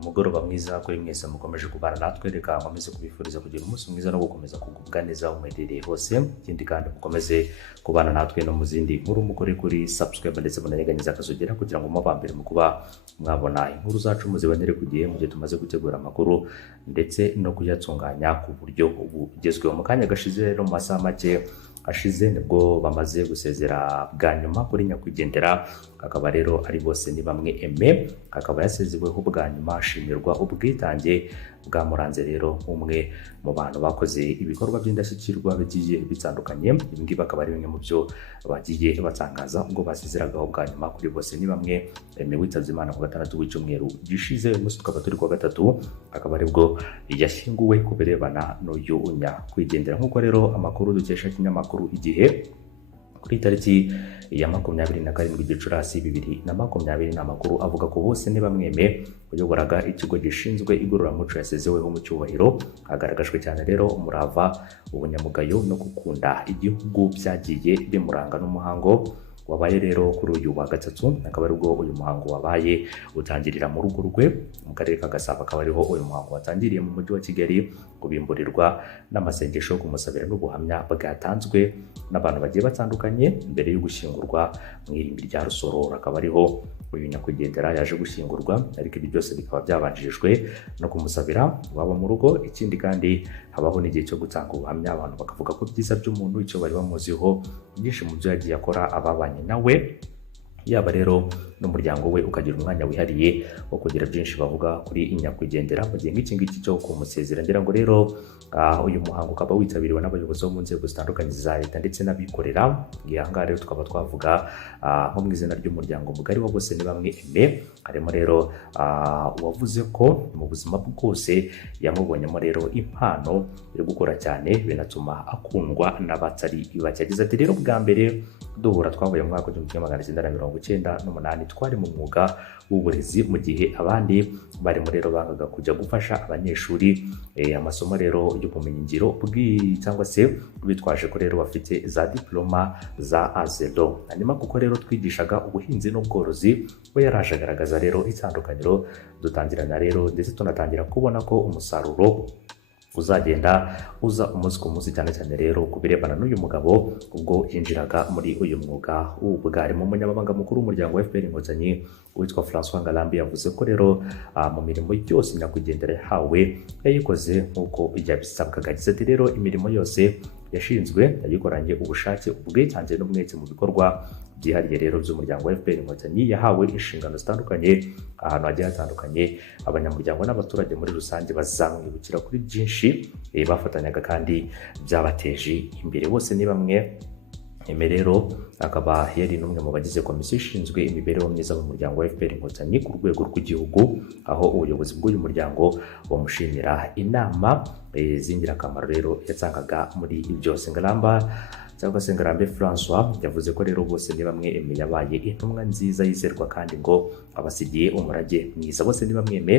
umugoroba mwiza kuri mwese mukomeje kubana natwe, reka nkomeze kubifuriza kugira umunsi mwiza no gukomeza kugubwa neza umwerereye hose. Ikindi kandi mukomeze kubana natwe no mu zindi nkuru mukore kuri subscribe ndetse munareganyiza akazogera kugira ngo mubambere mu kuba mwabona inkuru zacu muzibonere ku gihe mu gihe tumaze gutegura amakuru ndetse no kuyatunganya ku buryo bugezweho. Mu kanya gashize rero mu masaha make ashize nibwo bamaze gusezera bwa nyuma kuri nyakwigendera, akaba rero ari Bosenibamwe Aime, akaba yasezeweho bwa nyuma ashimirwa ubwitange bwamuranze rero umwe mu bantu bakoze ibikorwa by'indashyikirwa bigiye bitandukanye. Ibi bakaba ari bimwe mu byo bagiye batangaza ubwo basezeragaho bwa nyuma kuri Bosenibamwe Aime witabye Imana ku gatandatu w'icyumweru gishize. Uyu munsi tukaba turi ku wa gatatu, akaba aribwo yashyinguwe ku birebana n'uyu nyakwigendera. Nk'uko rero amakuru dukesha ikinyamakuru Igihe kuri tariki ya 27 Gicurasi 2020, amakuru avuga ko Bosenibamwe Aime uyoboraga ikigo gishinzwe igororamuco yasezeweho mu cyubahiro. Hagaragajwe cyane rero umurava, ubunyamugayo no gukunda igihugu byagiye bimuranga n'umuhango wabaye rero kuri uyu wa gatatu. Akaba aribwo uyu muhango wabaye utangirira mu rugo rwe mu karere ka Gasabo, akaba ariho uyu muhango watangiriye mu mujyi wa Kigali, kubimburirwa n'amasengesho kumusabira n'ubuhamya bwatanzwe n'abantu bagiye batandukanye mbere yo gushyingurwa mu irimbi rya Rusororo. Akaba ariho uyu nyakwigendera yaje gushyingurwa, ariko ibi byose bikaba byabanjirijwe no kumusabira waba mu rugo. Ikindi kandi habaho n'igihe cyo gutanga ubuhamya, abantu bakavuga ko byiza by'umuntu icyo bari bamuziho, byinshi mu byo yagiye akora ababanye nawe, yaba rero n'umuryango we ukagira umwanya wihariye wo kugira byinshi bavuga kuri nyakwigendera mu gihe nk'iki ngiki cyo kumusezera. Ngira ngo rero uyu muhango ukaba witabiriwe n'abayobozi bo mu nzego zitandukanye za leta ndetse n'abikorera. Aha ngaha rero tukaba twavuga nko mu izina ry'umuryango mugari wa Bosenibamwe Aime, harimo rero wavuze ko mu buzima bwose yamubonyemo rero impano yo gukora cyane binatuma akundwa n'abatari bake. Yagize ati rero bwa mbere duhura twavuye mu mwaka w'1998 twari mu mwuga w'uburezi, mu gihe abandi barimo rero bangaga kujya gufasha abanyeshuri amasomo rero y'ubumenyingiro cyangwa se bitwaje ko rero bafite za diploma za A0. Hanyuma kuko rero twigishaga ubuhinzi n'ubworozi, we yaraje agaragaza rero itandukaniro, dutangirana rero ndetse tunatangira kubona ko umusaruro uzagenda uza umunsi ku munsi, cyane cyane rero ku birebana n'uyu mugabo ubwo yinjiraga muri uyu mwuga w'ubwarimu. Umunyamabanga mukuru w'umuryango wa FPR Inkotanyi witwa François Ngarambe yavuze ko rero mu mirimo yose nyakwigendera yahawe yayikoze nk'uko yabisabwaga. Yagize ati rero imirimo yose yashinzwe yayikoranye ubushake, ubwitange n'umwete mu bikorwa byihariye rero by'umuryango wa FPR Inkotanyi. Yahawe inshingano zitandukanye ahantu hagiye hatandukanye, abanyamuryango n'abaturage muri rusange bazamwibukira kuri byinshi bafatanyaga kandi byabateje imbere. Bosenibamwe Aime rero akaba yari n'umwe mu bagize komisiyo ishinzwe imibereho myiza mu muryango wa FPR Inkotanyi ku rwego rw'igihugu, aho ubuyobozi bw'uyu muryango bamushimira inama z'ingirakamaro rero yatangaga muri byose. Ngarambe François yavuze ko rero Bosenibamwe Aime yabaye intumwa nziza yizerwa kandi ngo abasigiye umurage mwiza. Bosenibamwe Aime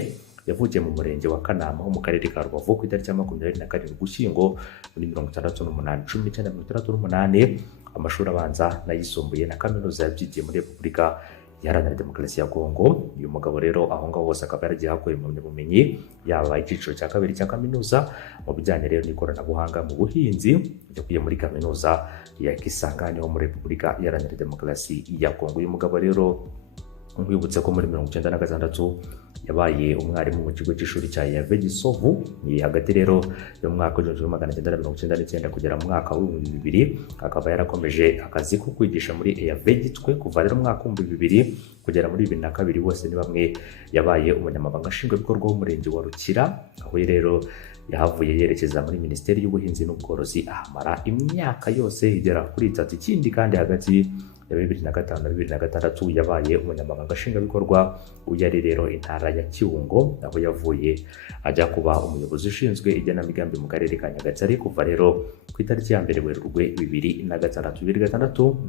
yavukiye mu murenge wa Kanama ho mu karere ka Rubavu ku itariki ya 27 Ugushyingo muri 1968. Amashuri abanza n'ayisumbuye na kaminuza yabyigiye muri Repubulika Iharanira Demokarasi ya Kongo. Uyu mugabo rero aho ngaho hose akaba yaragiye hakuye mu bumenyi, yaba icyiciro cya kabiri cya kaminuza mu bijyanye rero n'ikoranabuhanga mu buhinzi, yakuye muri kaminuza ya Kisangani ho muri Repubulika Iharanira Demokarasi ya Kongo. Uyu mugabo rero mwibutse ko muri 1996 yabaye umwarimu mu kigo cy'ishuri cya Yave Gisovu. Ni hagati rero yo mu mwaka w'1999 kugera mu mwaka w'2000, akaba yarakomeje akazi ko kwigisha muri Yave Gitwe kuva rero mu mwaka w'2000 kugera muri 2002. Bosenibamwe yabaye umunyamabanga nshingwabikorwa w'umurenge wa Rukira, aho rero yahavuye yerekeza muri Minisiteri y'Ubuhinzi n'Ubworozi, ahamara imyaka yose igera kuri 3. Ikindi kandi hagati ya 2005 na 2006 yabaye umunyamabanga nshingwabikorwa w'Iyari rero intara ya Kiwungo, aho yavuye ajya kuba umuyobozi ushinzwe igenamigambi mu karere ka Nyagatare kuva rero ku itariki ya 1 Werurwe 2006 na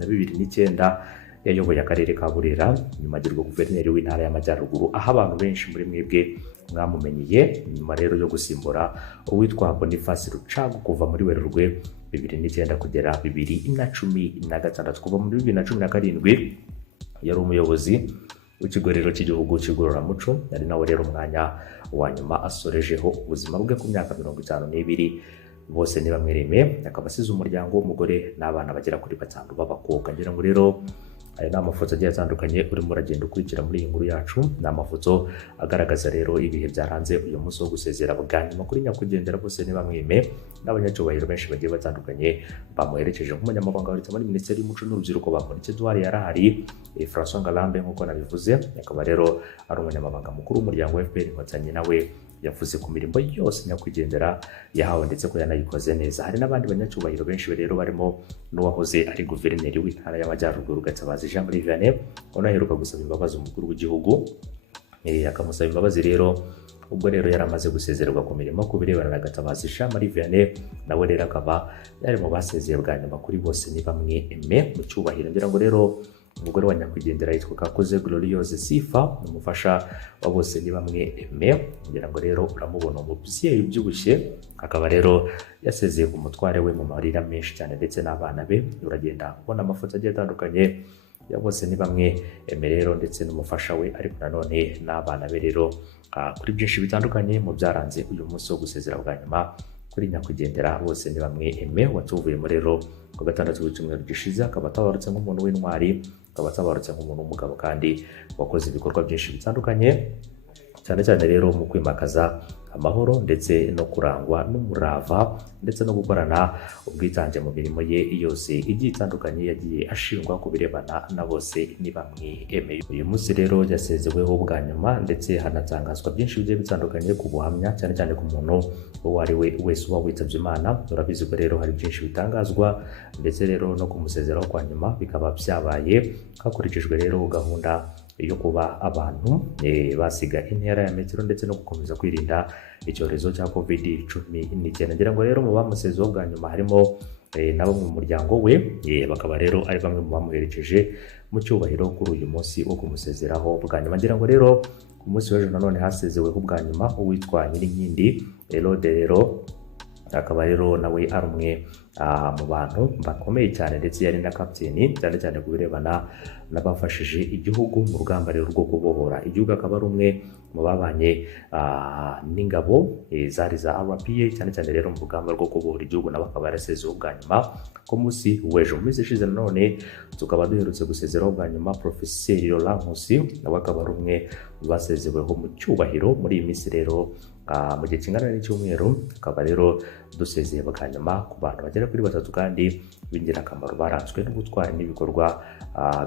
2009 yayoboye akarere ka Burera, nyuma agirwa guverineri w'intara y'Amajyaruguru, aho abantu benshi muri mwebwe mwamumenyeye nyuma rero yo gusimbura uwitwa Boniface Rucagu kuva muri Werurwe 2009 kugera 2016. Kuva muri 2017 yari umuyobozi w'ikigo rero cy'igihugu cy'igororamuco, ari nawe rero umwanya wa nyuma asorejeho ubuzima bwe ku myaka 52. Bosenibamwe akaba asize umuryango w'umugore n'abana bagera kuri 5 b'abakobwa. Ngira ngo rero aya ni amafoto agiye atandukanye urimo uragenda ukurikira muri iyi nkuru yacu. Ni amafoto agaragaza rero ibihe byaranze uyu munsi wo gusezera bwa nyuma kuri nyakwigendera Bosenibamwe n'abanyacyubahiro benshi bagiye batandukanye bamuherekeje nk'umunyamabanga wa leta muri minisiteri y'umuco n'urubyiruko bamurike Dore yarahari, François Ngarambe nk'uko nabivuze, akaba rero ari umunyamabanga mukuru w'umuryango wa FPR Inkotanyi, nawe yavuze ku mirimo yose nyakwigendera yahawe ndetse ko yanayikoze neza. Hari n'abandi banyacyubahiro benshi rero barimo n'uwahoze ari guverineri w'intara y'Amajyaruguru Gatabazi Jean Marie Vianney, unaheruka gusaba imbabazi umukuru w'igihugu, akamusaba imbabazi rero ubwo rero yaramaze gusezererwa ku mirimo ku birebana na Gatabazi Jean Marie Vianney, nawe rero akaba yari mu basezeye bwa nyuma kuri Bosenibamwe mu cyubahiro. Ngira ngo rero umugore wa nyakwigendera yitwa Kakoze Gloriose Sifa, umufasha wa Bosenibamwe. Ngira ngo rero uramubona umubyeyi ubyibushye, akaba rero yasezeye ku mutware we mu marira menshi cyane ndetse n'abana be. Uragenda ubona amafoto agiye atandukanye ya Bosenibamwe rero ndetse n'umufasha we, ariko nanone n'abana be rero kuri byinshi bitandukanye mu byaranze uyu munsi wo gusezera bwa nyuma kuri nyakwigendera Bosenibamwe watuvuyemo rero ku gatandatu w'icyumweru gishize. Akaba atabarutse nk'umuntu w'intwari, akaba atabarutse nk'umuntu w'umugabo kandi wakoze ibikorwa byinshi bitandukanye, cyane cyane rero mu kwimakaza amahoro ndetse no kurangwa n'umurava ndetse no gukorana ubwitange mu mirimo ye yose igiye itandukanye yagiye ashingwa ku birebana na Bosenibamwe. Uyu munsi rero yasezeweho bwa nyuma ndetse hanatangazwa byinshi bigiye bitandukanye ku buhamya, cyane cyane ku muntu uwo ari we wese uba witabye Imana. Urabizi ko rero hari byinshi bitangazwa ndetse rero no kumusezeraho kwa nyuma bikaba byabaye hakurikijwe rero gahunda yo kuba abantu basiga intera ya metero ndetse no gukomeza kwirinda icyorezo cya COVID-19. Ngira ngo rero mu bamusezeho bwa nyuma harimo nabo mu muryango we, bakaba rero ari bamwe mu bamuherekeje mu cyubahiro kuri uyu munsi wo kumusezeraho bwa nyuma. Ngira ngo rero ku munsi w'ejo nanone hasezeweho bwa nyuma uwitwa Nyirinkindi rero, akaba rero nawe ari umwe mu bantu bakomeye cyane ndetse yari na kapiteni, cyane cyane ku birebana n'abafashije igihugu mu rugamba rero rwo kubohora igihugu. Akaba ari umwe mu babanye n'ingabo zari za RPA, cyane cyane rero mu rugamba rwo kubohora igihugu, nawe akaba yarasezeweho bwa nyuma ku munsi w'ejo. Mu minsi ishize nanone tukaba duherutse gusezeraho bwa nyuma Profeseri Laurent Nkusi, nawe akaba ari umwe mu basezeweho mu cyubahiro muri iyi minsi rero mu gihe kingana n'icyumweru. Akaba rero dusezeye bwa nyuma ku bantu bagera kuri 3 kandi b'ingirakamaro baranzwe n'ubutwari n'ibikorwa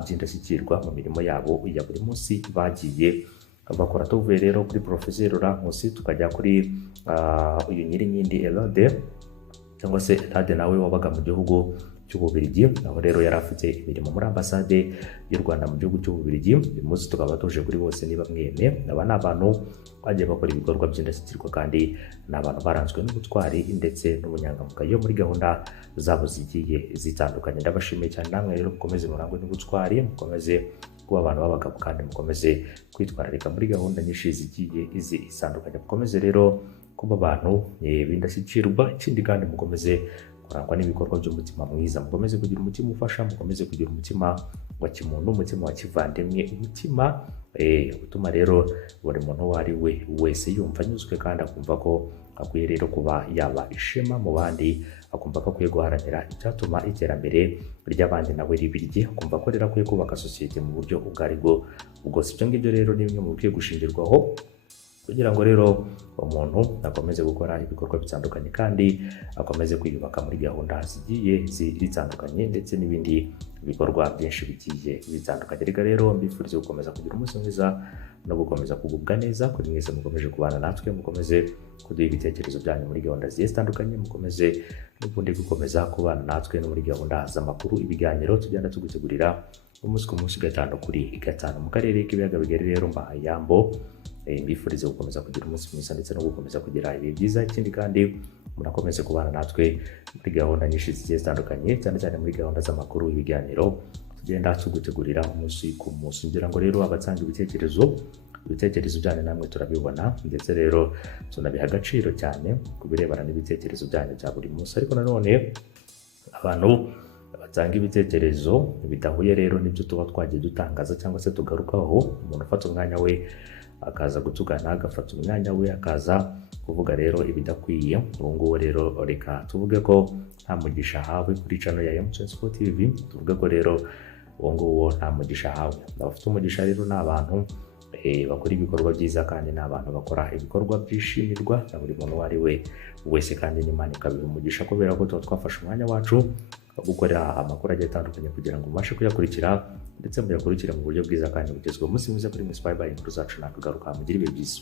by'indashyikirwa mu mirimo yabo ya buri munsi bagiye bakora. Tuvuye rero kuri Profeseri Laurent Nkusi tukajya kuri uyu Nyirinkindi Elode, cyangwa se Elade, nawe wabaga mu gihugu cy'Ububiligi, aho rero yari afite imirimo muri ambasade y'u Rwanda mu gihugu cy'Ububiligi. Uyu munsi tukaba tuje kuri Bosenibamwe. Aba ni abantu bagiye bakora ibikorwa by'indashyikirwa kandi ni abantu baranzwe n'ubutwari ndetse n'ubunyangamugayo muri gahunda zabo zigiye zitandukanye. Ndabashimiye cyane, namwe rero mukomeze murangwe n'ubutwari, mukomeze kuba abantu b'abagabo kandi mukomeze kwitwararika muri gahunda nyinshi zigiye zitandukanye. Mukomeze rero kuba abantu b'indashyikirwa, ikindi kandi mukomeze kurangwa n'ibikorwa by'umutima mwiza, mukomeze kugira umutima ufasha, mukomeze kugira umutima wa kimuntu, umutima wa kivandimwe, umutima utuma rero buri muntu uwo ari we wese yumva anyuzwe kandi akumva ko akwiye rero kuba yaba ishema mu bandi, akumva ko akwiye guharanira icyatuma iterambere ry'abandi nawe ribirye, akumva ko rero akwiye kubaka sosiyete mu buryo ubwo ari bwo bwose. Ibyo ngibyo rero ni bimwe mu bikwiye gushingirwaho kugira ngo rero umuntu akomeze gukora ibikorwa bitandukanye kandi akomeze kwiyubaka muri gahunda zigiye zitandukanye ndetse n'ibindi bikorwa byinshi bigiye bitandukanye. Reka rero mbifurize gukomeza kugira umunsi mwiza no gukomeza kugubwa neza kuri mwese mukomeje kubana natwe, mukomeze kuduha ibitekerezo byanyu muri gahunda zigiye zitandukanye, mukomeze n'ubundi gukomeza kubana natwe no muri gahunda z'amakuru, ibiganiro tugenda tugutegurira umunsi ku munsi, 5 kuri 5 mu karere k'ibiyaga bigari. Rero mbahaye ijambo, mbifurize gukomeza kugira umunsi mwiza ndetse no gukomeza kugira ibihe byiza. Ikindi kandi munakomeze kubana natwe muri gahunda nyinshi zigiye zitandukanye, cyane cyane muri gahunda z'amakuru, ibiganiro tugenda tugutegurira umunsi ku munsi. Ngira ngo rero abatanga ibitekerezo byanyu namwe turabibona ndetse rero tunabiha agaciro cyane ku birebana n'ibitekerezo byanyu bya buri munsi. Ariko nanone abantu batanga ibitekerezo bidahuye rero n'ibyo tuba twagiye dutangaza cyangwa se tugarukaho. Umuntu ufata umwanya we akaza gutugana, agafata umwanya we akaza kuvuga rero ibidakwiye, ubu ngubu rero reka tuvuge ko nta mugisha hawe kuri channel ya M24 TV. Tuvuge ko rero ubu ngubu nta mugisha hawe. Abafite umugisha rero ni abantu bakora ibikorwa byiza, kandi ni abantu bakora ibikorwa byishimirwa na buri muntu uwo ari we wese, kandi n'Imana ikabiha umugisha, kubera ko tuba twafashe umwanya wacu wo gukorera amakuru agiye atandukanye kugira ngo mubashe kuyakurikira ndetse muyakurikire mu buryo bwiza kandi bugezweho. Umunsi mwiza kuri mwese, bye bye. Inkuru zacu nakagaruka, mugire ibihe byiza.